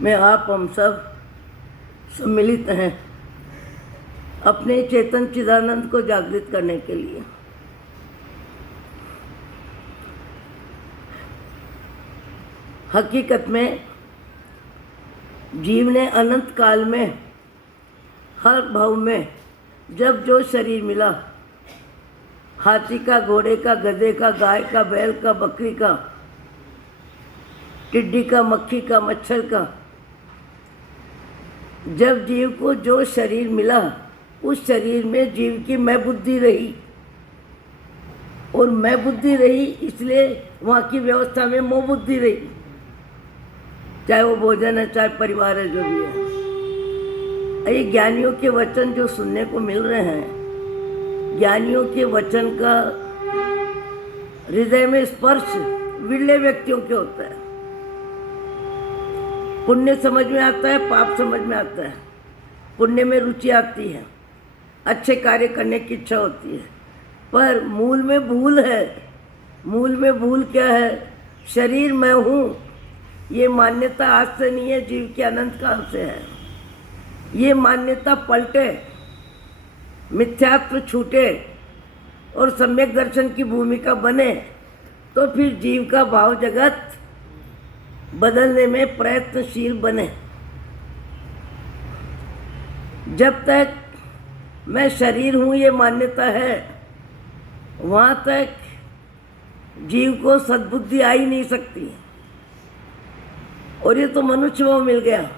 में आप हम सब सम्मिलित हैं अपने चेतन चिदानंद को जागृत करने के लिए। हकीकत में जीव ने अनंत काल में हर भाव में जब जो शरीर मिला, हाथी का, घोड़े का, गधे का, गाय का, बैल का, बकरी का, टिड्डी का, मक्खी का, मच्छर का, जब जीव को जो शरीर मिला उस शरीर में जीव की मैं बुद्धि रही, और मैं बुद्धि रही इसलिए वहाँ की व्यवस्था में मोह बुद्धि रही, चाहे वो भोजन है, चाहे परिवार है, जो भी है। ये ज्ञानियों के वचन जो सुनने को मिल रहे हैं, ज्ञानियों के वचन का हृदय में स्पर्श विरले व्यक्तियों के होता है। पुण्य समझ में आता है, पाप समझ में आता है। पुण्य में रुचि आती है, अच्छे कार्य करने की इच्छा होती है, पर मूल में भूल है। मूल में भूल क्या है? शरीर मैं हूँ, ये मान्यता आज से नहीं है, जीव के अनंत काल से है। ये मान्यता पलटे, मिथ्यात्व छूटे और सम्यक दर्शन की भूमिका बने तो फिर जीव का भाव जगत बदलने में प्रयत्नशील बने। जब तक मैं शरीर हूँ ये मान्यता है, वहाँ तक जीव को सद्बुद्धि आ ही नहीं सकती। और ये तो मनुष्य वो मिल गया।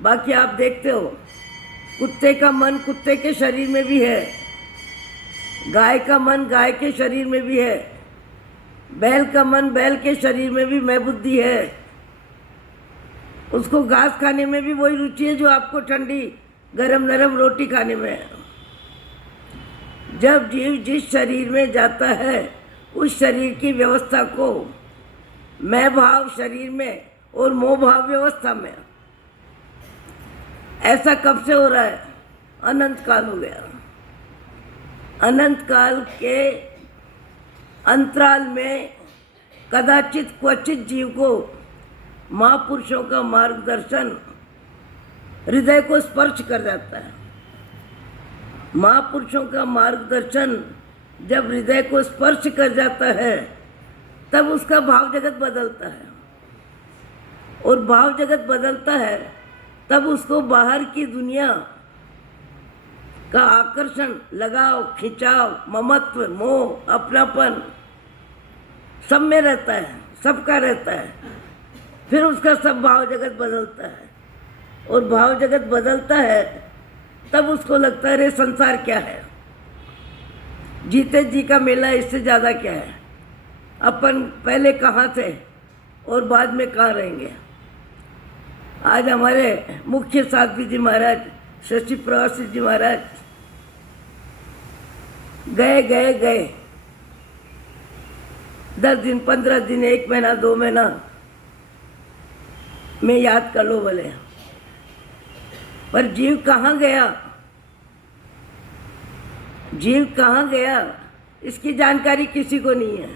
बाकी आप देखते हो, कुत्ते का मन कुत्ते के शरीर में भी है, गाय का मन गाय के शरीर में भी है, बैल का मन बैल के शरीर में भी मैं बुद्धि है। उसको घास खाने में भी वही रुचि है जो आपको ठंडी गरम नरम रोटी खाने में है। जब जीव जिस शरीर में जाता है उस शरीर की व्यवस्था को मैं भाव शरीर में और मोह भाव व्यवस्था में, ऐसा कब से हो रहा है? अनंत काल हो गया। अनंत काल के अंतराल में कदाचित क्वचित जीव को महापुरुषों का मार्गदर्शन हृदय को स्पर्श कर जाता है। महापुरुषों का मार्गदर्शन जब हृदय को स्पर्श कर जाता है तब उसका भाव जगत बदलता है, और भाव जगत बदलता है तब उसको बाहर की दुनिया का आकर्षण, लगाव, खिंचाव, ममत्व, मोह, अपनापन सब में रहता है, सबका रहता है। फिर उसका सब भाव जगत बदलता है, और भाव जगत बदलता है तब उसको लगता है अरे संसार क्या है, जीते जी का मेला, इससे ज़्यादा क्या है। अपन पहले कहाँ थे और बाद में कहाँ रहेंगे। आज हमारे मुख्य साध्वी जी महाराज, शशि प्रवासी जी महाराज गए गए गए 10 दिन, 15 दिन, 1 महीना, 2 महीना में याद कर लो बोले, पर जीव कहाँ गया? जीव कहाँ गया इसकी जानकारी किसी को नहीं है।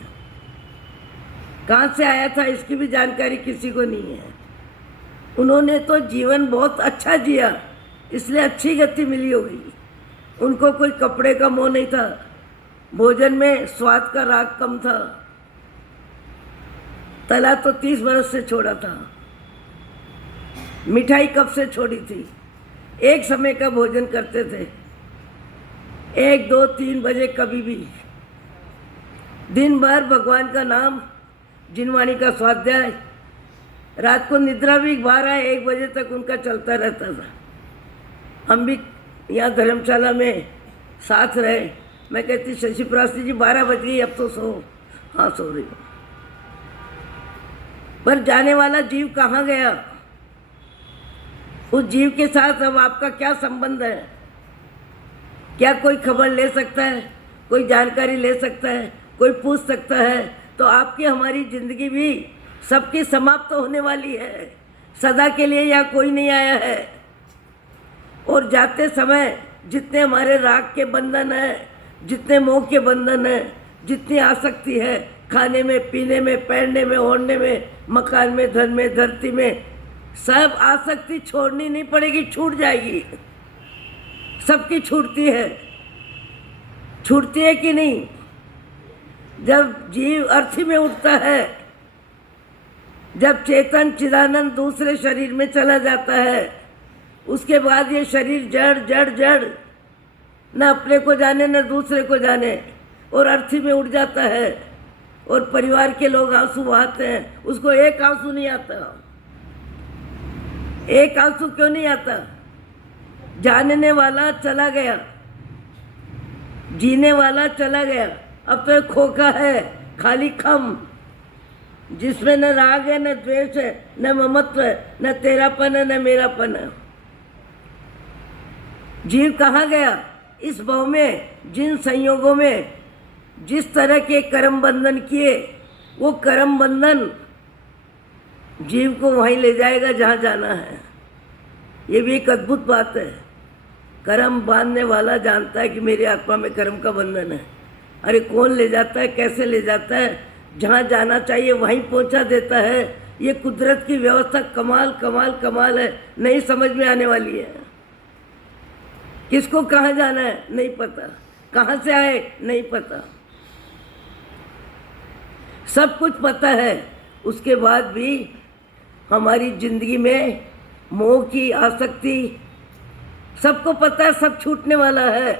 कहाँ से आया था इसकी भी जानकारी किसी को नहीं है। उन्होंने तो जीवन बहुत अच्छा जिया, इसलिए अच्छी गति मिली होगी। उनको कोई कपड़े का मोह नहीं था, भोजन में स्वाद का राग कम था, तला तो 30 बरस से छोड़ा था, मिठाई कब से छोड़ी थी, एक समय का भोजन करते थे, 1, 2, 3 बजे कभी भी, दिन भर भगवान का नाम, जिनवाणी का स्वाध्याय, रात को निद्रा भी 12-1 बजे तक उनका चलता रहता था। हम भी यहाँ धर्मशाला में साथ रहे। मैं कहती शशि प्रवासी जी 12 बज गई, अब तो सो। हाँ सो रही हूँ। पर जाने वाला जीव कहाँ गया? उस जीव के साथ अब आपका क्या संबंध है? क्या कोई खबर ले सकता है? कोई जानकारी ले सकता है? कोई पूछ सकता है? तो आपकी हमारी जिंदगी भी सबकी समाप्त होने वाली है। सदा के लिए यहाँ कोई नहीं आया है। और जाते समय जितने हमारे राग के बंधन हैं, जितने मोह के बंधन हैं, जितनी आसक्ति है खाने में, पीने में, पहनने में, ओढ़ने में, मकान में, धन में, धरती में, सब आसक्ति छोड़नी नहीं पड़ेगी, छूट जाएगी। सबकी छूटती है, छूटती है कि नहीं? जब जीव अर्थी में उठता है, जब चेतन चिदानंद दूसरे शरीर में चला जाता है, उसके बाद ये शरीर जड़ जड़ जड़, न अपने को जाने न दूसरे को जाने, और अर्थी में उठ जाता है। और परिवार के लोग आंसू बहाते हैं, उसको एक आंसू नहीं आता। एक आंसू क्यों नहीं आता? जानने वाला चला गया, जीने वाला चला गया। अब तो एक खोखा है, खाली खम, जिसमें न राग है, न द्वेष है, न ममत्व है, न तेरापन है, न मेरापन है। जीव कहाँ गया? इस भाव में, जिन संयोगों में जिस तरह के कर्म बंधन किए, वो कर्म बंधन जीव को वहीं ले जाएगा जहाँ जाना है। ये भी एक अद्भुत बात है। कर्म बांधने वाला जानता है कि मेरी आत्मा में कर्म का बंधन है। अरे कौन ले जाता है, कैसे ले जाता है? जहाँ जाना चाहिए वहीं पहुँचा देता है। ये कुदरत की व्यवस्था कमाल कमाल कमाल है, नहीं समझ में आने वाली है। किसको कहाँ जाना है नहीं पता, कहाँ से आए नहीं पता, सब कुछ पता है। उसके बाद भी हमारी जिंदगी में मोह की आसक्ति, सबको पता है सब छूटने वाला है,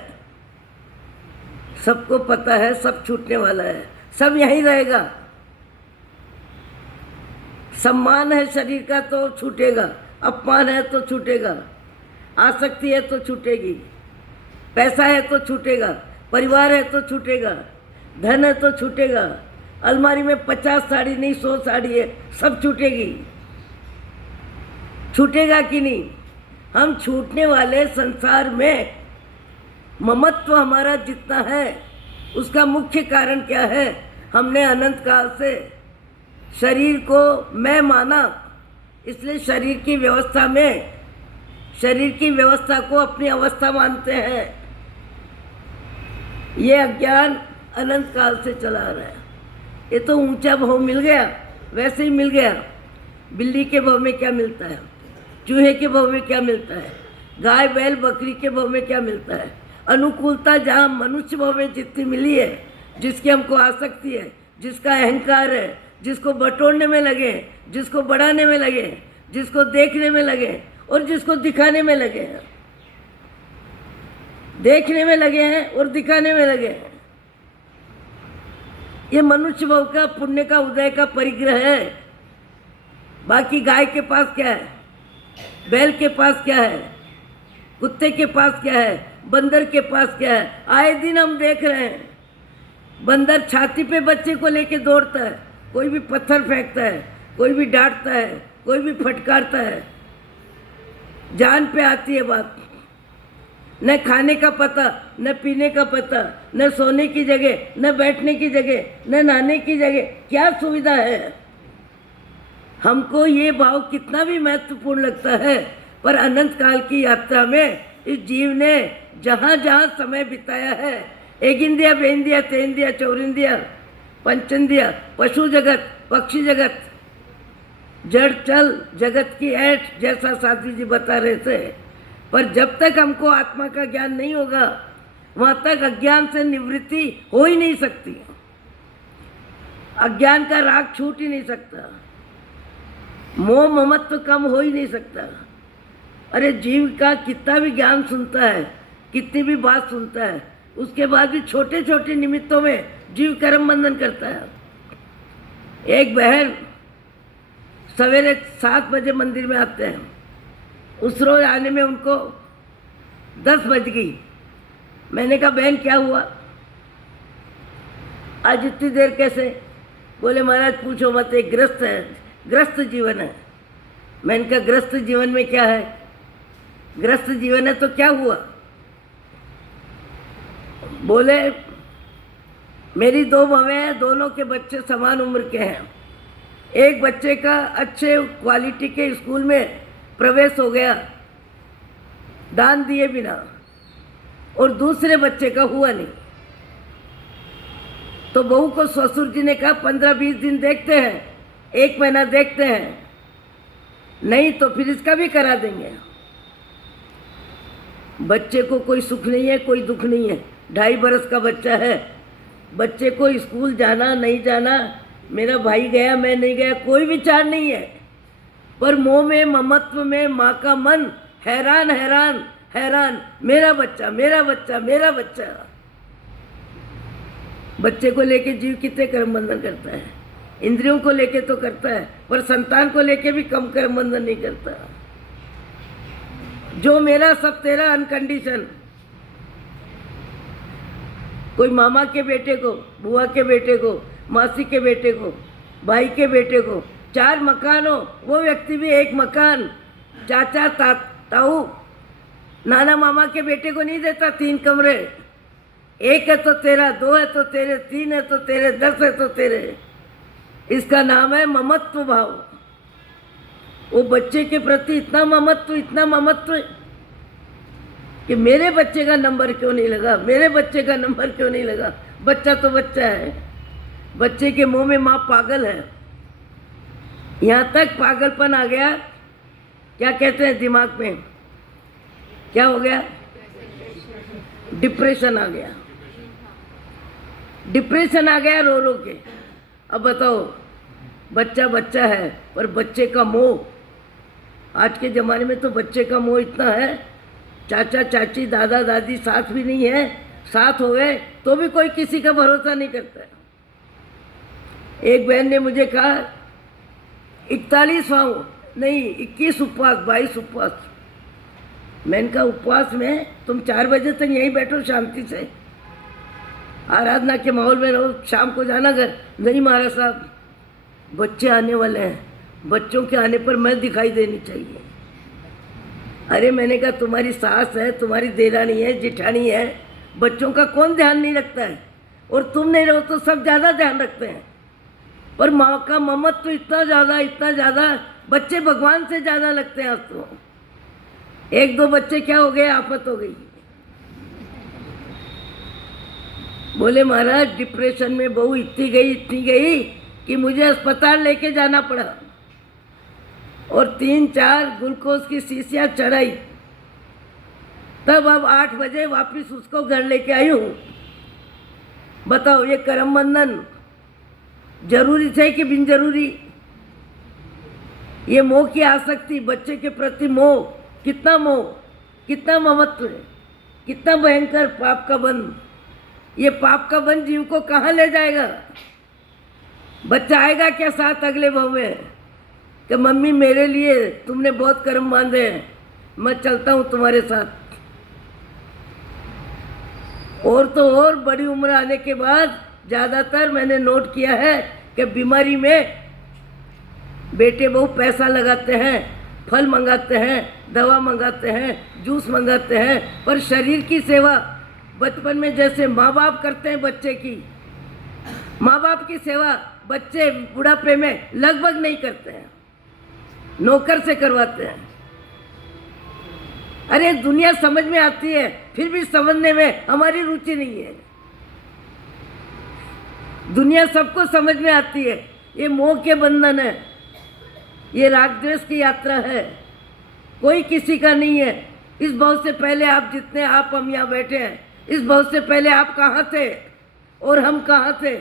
सबको पता है सब छूटने वाला है, सब यहीं रहेगा। सम्मान है शरीर का तो छूटेगा, अपमान है तो छूटेगा, आसक्ति है तो छूटेगी, पैसा है तो छूटेगा, परिवार है तो छूटेगा, धन है तो छूटेगा, अलमारी में 50 साड़ी नहीं 100 साड़ी है, सब छूटेगी। छूटेगा कि नहीं? हम छूटने वाले संसार में ममत्व हमारा जितना है, उसका मुख्य कारण क्या है? हमने अनंत काल से शरीर को मैं माना, इसलिए शरीर की व्यवस्था में, शरीर की व्यवस्था को अपनी अवस्था मानते हैं। ये अज्ञान अनंत काल से चला आ रहा है। ये तो ऊंचा भाव मिल गया, वैसे ही मिल गया। बिल्ली के भाव में क्या मिलता है, चूहे के भाव में क्या मिलता है, गाय बैल बकरी के भाव में क्या मिलता है? अनुकूलता जहाँ मनुष्य भाव में जितनी मिली है, जिसकी हमको आसक्ति है, जिसका अहंकार है, जिसको बटोरने में लगे, जिसको बढ़ाने में लगे, जिसको देखने में लगे और जिसको दिखाने में लगे हैं, देखने में लगे हैं और दिखाने में लगे हैं। ये मनुष्य भाव का पुण्य का उदय का परिग्रह है। बाकी गाय के पास क्या है, बैल के पास क्या है, कुत्ते के पास क्या है, बंदर के पास क्या है? आए दिन हम देख रहे हैं, बंदर छाती पे बच्चे को लेके दौड़ता है, कोई भी पत्थर फेंकता है, कोई भी डांटता है, कोई भी फटकारता है। जान पे आती है बात। न खाने का पता, न पीने का पता, न सोने की जगह, न बैठने की जगह, न नहाने की जगह, क्या सुविधा है? हमको ये भाव कितना भी महत्वपूर्ण लगता है, पर अनंत काल की यात्रा में इस जीव ने जहाँ जहाँ समय बिताया है, एक इंद्रिया बेंद्रिया तेंद्रिया चौरिंद्रिया पंचेंद्रिया, पशु जगत, पक्षी जगत, जड़ चल जगत की ऐठ, जैसा साथी जी बता रहे थे। पर जब तक हमको आत्मा का ज्ञान नहीं होगा, वहाँ तक अज्ञान से निवृत्ति हो ही नहीं सकती, अज्ञान का राग छूट ही नहीं सकता, मोह ममत्व कम हो ही नहीं सकता। अरे जीव का कितना भी ज्ञान सुनता है, कितनी भी बात सुनता है, उसके बाद भी छोटे छोटे निमित्तों में जीव कर्म बंधन करता है। एक बहन सवेरे 7 बजे मंदिर में आते हैं, उस रोज आने में उनको 10 बज गई। मैंने कहा बहन क्या हुआ, आज इतनी देर कैसे? बोले महाराज पूछो मत, एक ग्रस्त है, ग्रस्त जीवन है। मैंने कहा ग्रस्त जीवन में क्या है? ग्रस्त जीवन है तो क्या हुआ? बोले मेरी 2 भवें हैं, दोनों के बच्चे समान उम्र के हैं। एक बच्चे का अच्छे क्वालिटी के स्कूल में प्रवेश हो गया दान दिए बिना, और दूसरे बच्चे का हुआ नहीं। तो बहू को ससुर जी ने कहा 15-20 दिन देखते हैं, 1 महीना देखते हैं, नहीं तो फिर इसका भी करा देंगे। बच्चे को कोई सुख नहीं है, कोई दुख नहीं है। 2.5 बरस का बच्चा है, बच्चे को स्कूल जाना नहीं जाना, मेरा भाई गया मैं नहीं गया, कोई विचार नहीं है। पर मोह में ममत्व में माँ का मन हैरान हैरान हैरान, मेरा बच्चा मेरा बच्चा मेरा बच्चा। बच्चे को लेके जीव कितने कर्म बंधन करता है, इंद्रियों को लेके तो करता है, पर संतान को लेके भी कम कर्म बंधन नहीं करता। जो मेरा सब तेरा अनकंडीशन। कोई मामा के बेटे को, बुआ के बेटे को, मासी के बेटे को, भाई के बेटे को 4 मकान हो, वो व्यक्ति भी 1 मकान। चाचा ताऊ नाना मामा के बेटे को नहीं देता 3 कमरे। 1 है तो तेरा, 2 है तो तेरे, 3 है तो तेरे, 10 है तो तेरे। इसका नाम है ममत्व भाव। वो बच्चे के प्रति इतना ममत्व कि मेरे बच्चे का नंबर क्यों नहीं लगा, मेरे बच्चे का नंबर क्यों नहीं लगा। बच्चा तो बच्चा है, बच्चे के मुंह में माँ पागल है। यहाँ तक पागलपन आ गया, क्या कहते हैं दिमाग में, क्या हो गया, डिप्रेशन आ गया। डिप्रेशन आ गया रो रो के। अब बताओ, बच्चा बच्चा है पर बच्चे का मोह। आज के ज़माने में तो बच्चे का मोह इतना है, चाचा चाची दादा दादी साथ भी नहीं है, साथ हो गए तो भी कोई किसी का भरोसा नहीं करता है। एक बहन ने मुझे कहा 41वां नहीं 21 उपवास 22 उपवास। मैंने कहा उपवास में तुम 4 बजे तक यहीं बैठो शांति से, आराधना के माहौल में रहो, शाम को जाना घर। नहीं महाराज साहब, बच्चे आने वाले हैं, बच्चों के आने पर मैं दिखाई देनी चाहिए। अरे मैंने कहा तुम्हारी सास है, तुम्हारी देरानी है, जिठानी है, बच्चों का कौन ध्यान नहीं रखता है, और तुम नहीं रहो तो सब ज़्यादा ध्यान रखते हैं। पर माँ का ममत्व इतना ज़्यादा, बच्चे भगवान से ज़्यादा लगते हैं। अब तो 1-2 बच्चे क्या हो गए, आफत हो गई। बोले महाराज डिप्रेशन में बहू इतनी गई कि मुझे अस्पताल लेके जाना पड़ा, और 3-4 ग्लूकोज की शीशियाँ चढ़ाई, तब अब 8 बजे वापस उसको घर लेके आई हूँ। बताओ ये कर्म बंधन जरूरी थे कि बिन जरूरी? ये मोह की आसक्ति, बच्चे के प्रति मोह, कितना ममत्व है, कितना भयंकर पाप का बंध। ये पाप का बंध जीव को कहाँ ले जाएगा? बच्चा आएगा क्या साथ अगले भाव में कि मम्मी मेरे लिए तुमने बहुत कर्म बांधे हैं, मैं चलता हूँ तुम्हारे साथ। और तो और बड़ी उम्र आने के बाद ज़्यादातर मैंने नोट किया है कि बीमारी में बेटे बहू पैसा लगाते हैं, फल मंगाते हैं, दवा मंगाते हैं, जूस मंगाते हैं, पर शरीर की सेवा बचपन में जैसे माँ बाप करते हैं बच्चे की, माँ बाप की सेवा बच्चे बुढ़ापे में लगभग नहीं करते हैं, नौकर से करवाते हैं। अरे दुनिया समझ में आती है, फिर भी समझने में हमारी रुचि नहीं है। दुनिया सबको समझ में आती है, ये मोह के बंधन है, ये राग द्वेष की यात्रा है, कोई किसी का नहीं है। इस भाव से पहले आप जितने आप हम यहाँ बैठे हैं, इस भाव से पहले आप कहाँ थे और हम कहाँ थे?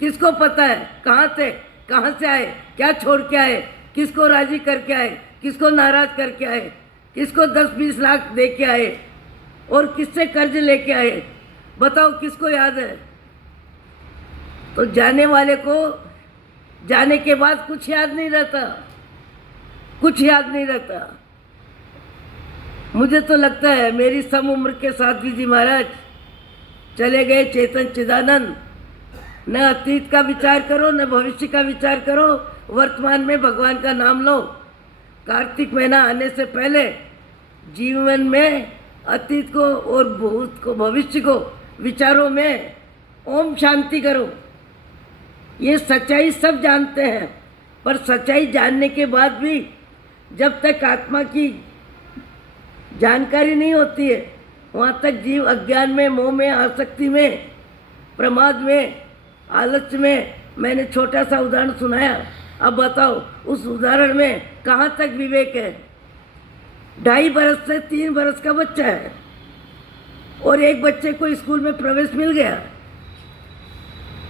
किसको पता है कहाँ थे, कहाँ से आए, क्या छोड़ के आए, किसको राजी करके आए, किसको नाराज करके आए, किसको 10-20 लाख दे के आए और किससे कर्ज लेके आए? बताओ किसको याद है? तो जाने वाले को जाने के बाद कुछ याद नहीं रहता, कुछ याद नहीं रहता। मुझे तो लगता है मेरी सम उम्र के साध्वी जी महाराज चले गए चेतन चिदानंद। न अतीत का विचार करो, न भविष्य का विचार करो, वर्तमान में भगवान का नाम लो। कार्तिक महीना आने से पहले जीवन में अतीत को और भूत को भविष्य को विचारों में ओम शांति करो। ये सच्चाई सब जानते हैं, पर सच्चाई जानने के बाद भी जब तक आत्मा की जानकारी नहीं होती है, वहाँ तक जीव अज्ञान में, मोह में, आसक्ति में, प्रमाद में, आलस्य में। मैंने छोटा सा उदाहरण सुनाया अब बताओ उस उदाहरण में कहाँ तक विवेक है? 2.5 बरस से 3 बरस का बच्चा है और एक बच्चे को स्कूल में प्रवेश मिल गया,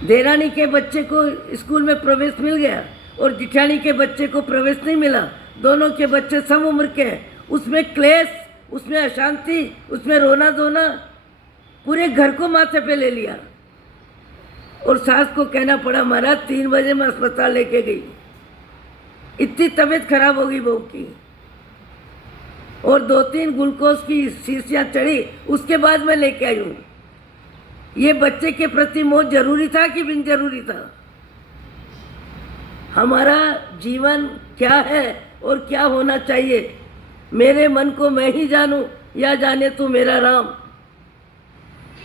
देरानी के बच्चे को स्कूल में प्रवेश मिल गया और जिठानी के बच्चे को प्रवेश नहीं मिला। दोनों के बच्चे सम उम्र के हैं। उसमें क्लेश, उसमें अशांति, उसमें रोना धोना पूरे घर को माथे पे ले लिया और सास को कहना पड़ा महाराज 3 बजे मैं अस्पताल लेके गई, इतनी तबीयत खराब हो गई बहू की, और 2-3 ग्लूकोज की शीशियाँ चढ़ी, उसके बाद मैं लेके आई हूँ। ये बच्चे के प्रति मोह जरूरी था कि बिन जरूरी था? हमारा जीवन क्या है और क्या होना चाहिए? मेरे मन को मैं ही जानूं या जाने तू मेरा राम।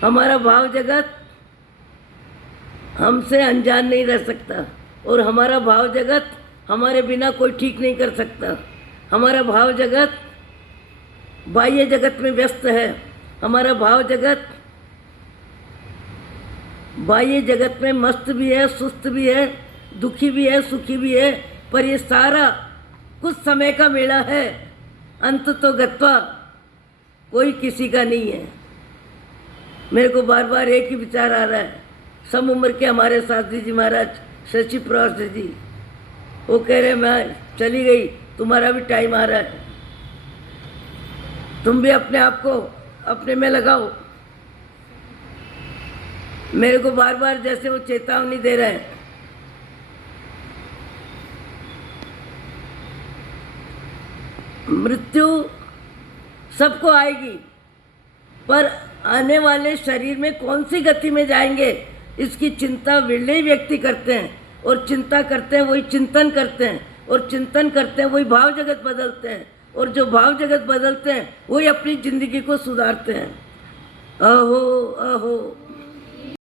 हमारा भाव जगत हमसे अनजान नहीं रह सकता और हमारा भाव जगत हमारे बिना कोई ठीक नहीं कर सकता। हमारा भाव जगत बाह्य जगत में व्यस्त है। हमारा भाव जगत बाह्य जगत में मस्त भी है, सुस्त भी है, दुखी भी है, सुखी भी है, पर ये सारा कुछ समय का मेला है। अंत तो गत्वा कोई किसी का नहीं है। मेरे को बार बार एक ही विचार आ रहा है। सम उम्र के हमारे शास्त्री जी महाराज शशि प्रवास जी, वो कह रहे मैं चली गई, तुम्हारा भी टाइम आ रहा है, तुम भी अपने आप को अपने में लगाओ। मेरे को बार बार जैसे वो चेतावनी दे रहे हैं। मृत्यु सबको आएगी, पर आने वाले शरीर में कौन सी गति में जाएंगे इसकी चिंता विरले व्यक्ति करते हैं, और चिंता करते हैं वही चिंतन करते हैं, और चिंतन करते हैं वही भाव जगत बदलते हैं, और जो भाव जगत बदलते हैं वही अपनी जिंदगी को सुधारते हैं। अहो अहो